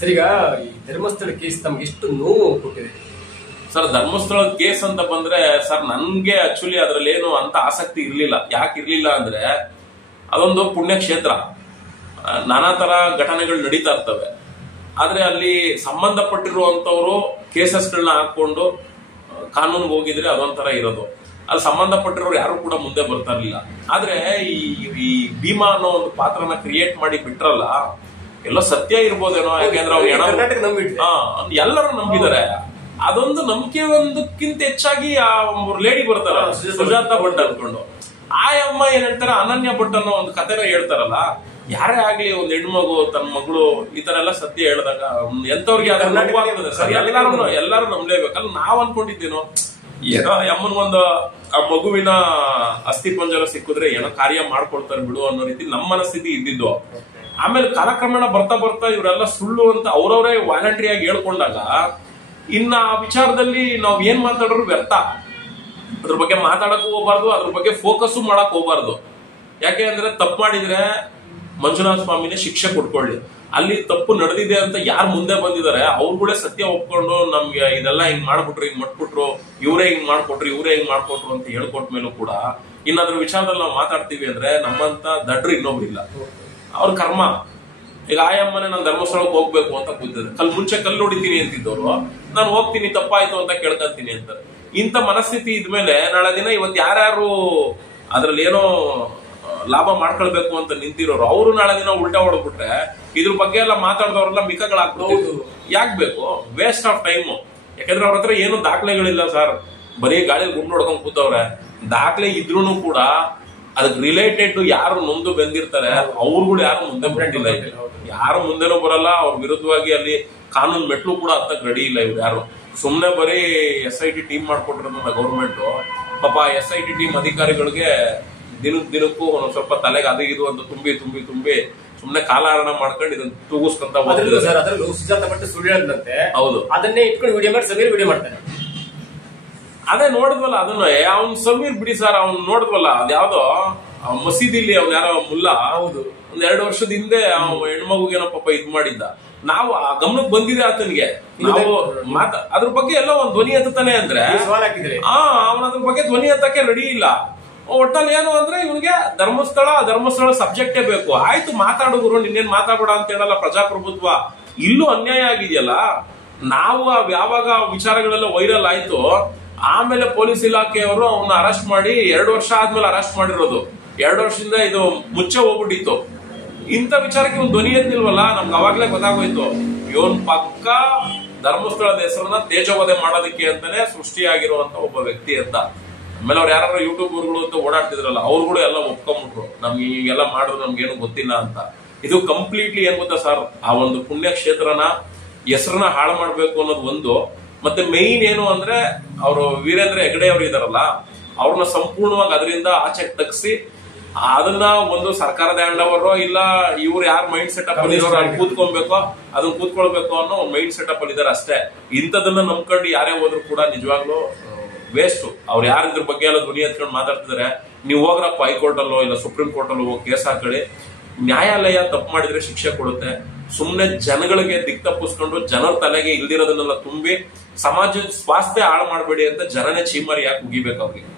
Sir, ಈಗ ಈ Dharmasthala case ತಮ್ಗೆ ಎಷ್ಟು ನೋವು ಕೊಟ್ಟಿದೆ? ಸರ್, ಧರ್ಮಸ್ಥಳದ ಕೇಸ್ ಅಂತ ಬಂದ್ರೆ ಸರ್, ನನ್ಗೆ ಆಕ್ಚುಲಿ ಅದ್ರಲ್ಲಿ ಏನು ಅಂತ ಆಸಕ್ತಿ ಇರ್ಲಿಲ್ಲ. ಯಾಕೆ ಇರ್ಲಿಲ್ಲ ಅಂದ್ರೆ ಅದೊಂದು ಪುಣ್ಯಕ್ಷೇತ್ರ, ನಾನಾ ತರ ಘಟನೆಗಳು ನಡೀತಾ ಇರ್ತವೆ. ಆದ್ರೆ ಅಲ್ಲಿ ಸಂಬಂಧಪಟ್ಟಿರುವಂತವ್ರು ಕೇಸಸ್ಗಳನ್ನ ಹಾಕೊಂಡು ಕಾನೂನಿಗೆ ಹೋಗಿದ್ರೆ ಅದೊಂಥರ ಇರೋದು. ಅಲ್ಲಿ ಸಂಬಂಧಪಟ್ಟಿರೋರು ಯಾರು ಕೂಡ ಮುಂದೆ ಬರ್ತಾ ಇರ್ಲಿಲ್ಲ. ಆದ್ರೆ ಈ ಭೀಮಾ ಅನ್ನೋ ಒಂದು ಪಾತ್ರನ ಕ್ರಿಯೇಟ್ ಮಾಡಿ ಬಿಟ್ರಲ್ಲ, ಎಲ್ಲೋ ಸತ್ಯ ಇರ್ಬೋದೇನೋ. ಯಾಕೆಂದ್ರೆ ಅವ್ರು ಎಲ್ಲರೂ ನಂಬಿದ್ದಾರೆ. ಅದೊಂದು ನಂಬಿಕೆ ಒಂದಕ್ಕಿಂತ ಹೆಚ್ಚಾಗಿ ಆ ಲೇಡಿ ಬರ್ತಾರ ಸುಜಾತಾ ಭಟ್ ಅನ್ಕೊಂಡು, ಆ ಅಮ್ಮ ಏನ್ ಹೇಳ್ತಾರೆ, ಅನನ್ಯ ಭಟ್ ಅನ್ನೋ ಒಂದು ಕಥೆನ ಹೇಳ್ತಾರಲ್ಲ. ಯಾರೇ ಆಗ್ಲಿ ಒಂದು ಹೆಣ್ಮಗು ತನ್ನ ಮಗಳು ಈ ತರ ಎಲ್ಲ ಸತ್ಯ ಹೇಳಿದಾಗ ಎಂತವ್ರಿಗೆ ಆಗ್ತದೆ ಸರ್. ಎಲ್ಲಾರು ನಂಬಲೇಬೇಕಲ್ಲ. ನಾವ್ ಅನ್ಕೊಂಡಿದ್ದೇನೋ ಏನೋ ಅಮ್ಮನ್ಗೊಂದು ಆ ಮಗುವಿನ ಅಸ್ಥಿ ಪಂಜರ ಸಿಕ್ಕಿದ್ರೆ ಏನೋ ಕಾರ್ಯ ಮಾಡ್ಕೊಳ್ತಾರೆ ಬಿಡು ಅನ್ನೋ ರೀತಿ ನಮ್ಮ ಮನಸ್ಥಿತಿ ಇದ್ದಿದ್ದು. ಆಮೇಲೆ ಕಾಲಕ್ರಮೇಣ ಬರ್ತಾ ಬರ್ತಾ ಇವರೆಲ್ಲ ಸುಳ್ಳು ಅಂತ ಅವ್ರವರೇ ವಾಲಂಟ್ರಿ ಆಗಿ ಹೇಳ್ಕೊಂಡಾಗ ಇನ್ನ ಆ ವಿಚಾರದಲ್ಲಿ ನಾವ್ ಏನ್ ಮಾತಾಡೋರು ವ್ಯರ್ಥ. ಅದ್ರ ಬಗ್ಗೆ ಮಾತಾಡಕ್ ಹೋಗ್ಬಾರ್ದು, ಅದ್ರ ಬಗ್ಗೆ ಫೋಕಸ್ ಮಾಡಕ್ ಹೋಗ್ಬಾರ್ದು. ಯಾಕೆ ಅಂದ್ರೆ ತಪ್ಪು ಮಾಡಿದ್ರೆ ಮಂಜುನಾಥ ಸ್ವಾಮಿನೇ ಶಿಕ್ಷೆ ಕೊಟ್ಕೊಳ್ಳಿ. ಅಲ್ಲಿ ತಪ್ಪು ನಡೆದಿದೆ ಅಂತ ಯಾರು ಮುಂದೆ ಬಂದಿದ್ದಾರೆ ಅವ್ರುಗಳೇ ಸತ್ಯ ಒಪ್ಕೊಂಡು ನಮ್ಗೆ ಇದೆಲ್ಲ ಹಿಂಗ್ ಮಾಡ್ಬಿಟ್ರು, ಹಿಂಗ್ ಮಟ್ಬಿಟ್ರು, ಇವರೇ ಹಿಂಗ್ ಮಾಡ್ಕೊಟ್ರು ಅಂತ ಹೇಳ್ಕೊಟ್ ಮೇಲೂ ಕೂಡ ಇನ್ನಾದ್ರ ವಿಚಾರದಲ್ಲಿ ನಾವು ಮಾತಾಡ್ತೀವಿ ಅಂದ್ರೆ ನಮ್ಮಂತ ದಡ್ರು ಇನ್ನೊಬ್ರಿಲ್ಲ. ಅವ್ರ ಕರ್ಮ. ಈಗ ಆಯಮ್ಮನೆ ನಾನು ಧರ್ಮಸ್ಥಳಕ್ಕೆ ಹೋಗ್ಬೇಕು ಅಂತ ಕೂತಿದ್ರೆ ಮುಂಚೆ ಕಲ್ಲು ಹೊಡಿತೀನಿ ಅಂತಿದ್ದವರು ನಾನು ಹೋಗ್ತೀನಿ ತಪ್ಪಾಯ್ತು ಅಂತ ಕೇಳ್ಕೊಂತೀನಿ ಅಂತಾರೆ. ಇಂಥ ಮನಸ್ಥಿತಿ ಇದ್ಮೇಲೆ ನಾಳೆ ದಿನ ಇವತ್ತು ಯಾರ್ಯಾರು ಅದ್ರಲ್ಲಿ ಏನೋ ಲಾಭ ಮಾಡ್ಕೊಳ್ಬೇಕು ಅಂತ ನಿಂತಿರೋರು ಅವರು ನಾಳೆ ದಿನ ಉಲ್ಟಾ ಹೊಡ್ಬಿಟ್ರೆ ಇದ್ರ ಬಗ್ಗೆ ಎಲ್ಲ ಮಾತಾಡಿದವ್ರೆಲ್ಲ ಮಿಕ್ಕಗಳಾಗ್ಬೋದು. ಯಾಕೆ ಬೇಕು? Waste of time. ಯಾಕಂದ್ರೆ ಅವ್ರ ಹತ್ರ ಏನು ದಾಖಲೆಗಳಿಲ್ಲ ಸರ್. ಬರೀ ಗಾಳಿ ಗುಂಡು ಹೊಡ್ಕೊಂಡ್ ಕೂತವ್ರೆ. ದಾಖಲೆ ಇದ್ರೂನು ಕೂಡ ಅದಕ್ಕೆ ರಿಲೇಟೆಡ್ ಯಾರು ನೊಂದು ಬೆಂದಿರ್ತಾರೆ ಅವ್ರುಗಳು ಯಾರು ಮುಂದೆ ಬಂದಿಲ್ಲ. ಯಾರು ಮುಂದೆನೂ ಬರಲ್ಲ. ಅವ್ರ ವಿರುದ್ಧವಾಗಿ ಅಲ್ಲಿ ಕಾನೂನು ಮೆಟ್ಲು ಕೂಡ ಹತ್ತಕ್ ರೆಡಿ ಇಲ್ಲ ಇವ್ರು ಯಾರು. ಸುಮ್ನೆ ಬರೀ SIT ಟೀಮ್ ಮಾಡ್ಕೊಟ್ಟಿರೋದ್ರಿಂದ ಗೌರ್ಮೆಂಟ್ ಪಾಪ SIT ಟೀಮ್ ಅಧಿಕಾರಿಗಳಿಗೆ ದಿನಕ್ಕೂ ಒಂದ್ ಸ್ವಲ್ಪ ತಲೆಗೆ ಅದು ಇದು ಅಂತ ತುಂಬಿ ಸುಮ್ನೆ ಕಾಲಹರಣ ಮಾಡ್ಕೊಂಡು ಇದನ್ನ ತೂಗಿಸ್ಕೊಂತ ಹೌದು. ಅದನ್ನೇ ಇಟ್ಕೊಂಡು ವಿಡಿಯೋ ಮಾಡಿ ಸಮೀರ್ ವಿಡಿಯೋ ಮಾಡ್ತಾನೆ. ಅದೇ ನೋಡಿದ್ವಲ್ಲ, ಅದನ್ನ ಅವ್ನ್ ಸಮೀರ್ ಬಿಡಿ ಸರ್, ಅವ್ನ್ ನೋಡಿದ್ವಲ್ಲ ಅದ್ಯಾವ್ದೋ ಮಸೀದಿಲಿ ಅವ್ನ ಯಾರೋ ಮುಲ್ಲಾ ಹೌದು ಒಂದ್ 2 ವರ್ಷದ ಹಿಂದೆ ಹೆಣ್ಮಗುಗೇನೋ ಪಾಪ ಇದ್ ಮಾಡಿದ್ದ. ನಾವು ಆ ಗಮನಕ್ಕೆ ಬಂದಿದೆ ಆತನಿಗೆ. ನಾವು ಅದ್ರ ಬಗ್ಗೆ ಎಲ್ಲ ಒಂದ್ ಧ್ವನಿ ಎತ್ತಾನೆ ಅಂದ್ರೆ ಅವನ ಅದ್ರ ಬಗ್ಗೆ ಧ್ವನಿ ಎತ್ತಕ್ಕೆ ರೆಡಿ ಇಲ್ಲ. ಒಟ್ಟಲ್ಲಿ ಏನು ಅಂದ್ರೆ ಇವನಿಗೆ ಧರ್ಮಸ್ಥಳ ಸಬ್ಜೆಕ್ಟೇ ಬೇಕು. ಆಯ್ತು ಮಾತಾಡುದ್ರು, ನಿನ್ನೇನ್ ಮಾತಾಡೋಣ ಅಂತ ಹೇಳಲ್ಲ. ಪ್ರಜಾಪ್ರಭುತ್ವ ಇಲ್ಲೂ ಅನ್ಯಾಯ ಆಗಿದೆಯಲ್ಲ. ನಾವು ಯಾವಾಗ ವಿಚಾರಗಳೆಲ್ಲ ವೈರಲ್ ಆಯ್ತು ಆಮೇಲೆ ಪೊಲೀಸ್ ಇಲಾಖೆಯವರು ಅವನ್ನ ಅರೆಸ್ಟ್ ಮಾಡಿ 2 ವರ್ಷ ಆದ್ಮೇಲೆ ಅರೆಸ್ಟ್ ಮಾಡಿರೋದು. 2 ವರ್ಷದಿಂದ ಇದು ಮುಚ್ಚೆ ಹೋಗ್ಬಿಟ್ಟಿತ್ತು. ಇಂಥ ವಿಚಾರಕ್ಕೆ ಒಂದು ಧ್ವನಿ ಎತ್ತಿಲ್ವಲ್ಲ. ನಮ್ಗೆ ಅವಾಗ್ಲೇ ಗೊತ್ತಾಗೋಯ್ತು ಇವನ್ ಪಕ್ಕ ಧರ್ಮಸ್ಥಳದ ಹೆಸರನ್ನ ತೇಜೋವಧೆ ಮಾಡೋದಕ್ಕೆ ಅಂತಾನೆ ಸೃಷ್ಟಿಯಾಗಿರುವಂತ ಒಬ್ಬ ವ್ಯಕ್ತಿ ಅಂತ. ಆಮೇಲೆ ಅವ್ರು ಯಾರು ಯೂಟ್ಯೂಬರ್ಗಳು ಅಂತ ಓಡಾಡ್ತಿದ್ರಲ್ಲ ಅವ್ರುಗಳು ಎಲ್ಲ ಒಪ್ಕೊಂಡ್ಬಿಟ್ರು ನಮ್ಗೆ ಈಗೆಲ್ಲ ಮಾಡಿದ್ರು ನಮ್ಗೇನು ಗೊತ್ತಿಲ್ಲ ಅಂತ. ಇದು ಕಂಪ್ಲೀಟ್ಲಿ ಏನ್ ಗೊತ್ತಾ ಸರ್, ಆ ಒಂದು ಪುಣ್ಯಕ್ಷೇತ್ರನ ಹೆಸರನ್ನ ಹಾಳು ಮಾಡ್ಬೇಕು ಅನ್ನೋದು ಒಂದು. ಮತ್ತೆ ಮೇಯ್ನ್ ಏನು ಅಂದ್ರೆ ಅವರು ವೀರೇಂದ್ರ ಹೆಗಡೆ ಅವರು ಇದಾರಲ್ಲ ಅವ್ರನ್ನ ಸಂಪೂರ್ಣವಾಗಿ ಅದರಿಂದ ಆಚೆ ತಗ್ಸಿ ಅದನ್ನ ಒಂದು ಸರ್ಕಾರದ ಹ್ಯಾಂಡ್ ಓವರ್ ಇಲ್ಲ ಇವ್ರು ಯಾರು ಮೈಂಡ್ ಸೆಟಪ್ ಅಲ್ಲಿ ಕೂತ್ಕೊಳ್ಬೇಕೋ ಅದನ್ನ ಕೂತ್ಕೊಳ್ಬೇಕು ಅನ್ನೋ ಒಂದು ಮೈಂಡ್ ಸೆಟಪ್ ಅಲ್ಲಿ ಇದಾರೆ ಅಷ್ಟೇ. ಇಂಥದನ್ನ ನಂಬ್ಕೊಂಡು ಯಾರೇ ಹೋದ್ರು ಕೂಡ ನಿಜವಾಗ್ಲೂ ವೇಸ್ಟ್. ಅವ್ರು ಯಾರು ಇದ್ರ ಬಗ್ಗೆ ಎಲ್ಲ ಧ್ವನಿ ಎತ್ಕೊಂಡು ಮಾತಾಡ್ತಿದಾರೆ, ನೀವು ಹೋಗ್ರಪ್ಪ ಹೈಕೋರ್ಟ್ ಅಲ್ಲೋ ಇಲ್ಲ ಸುಪ್ರೀಂ ಕೋರ್ಟ್ ಅಲ್ಲೋ ಹೋಗಿ ಕೇಸ್ ಹಾಕೊಳ್ಳಿ. ನ್ಯಾಯಾಲಯ ತಪ್ಪು ಮಾಡಿದ್ರೆ ಶಿಕ್ಷೆ ಕೊಡುತ್ತೆ. ಸುಮ್ನೆ ಜನಗಳಿಗೆ ದಿಕ್ ತಪ್ಪಿಸ್ಕೊಂಡು ಜನರ ತಲೆಗೆ ಇಲ್ದಿರೋದನ್ನೆಲ್ಲ ತುಂಬಿ ಸಮಾಜದ ಸ್ವಾಸ್ಥ್ಯ ಹಾಳು ಮಾಡಬೇಡಿ ಅಂತ ಜನನೇ ಚೀಮಾರಿ ಯಾಕೆ ಉಗಿಬೇಕು ಅವ್ರಿಗೆ.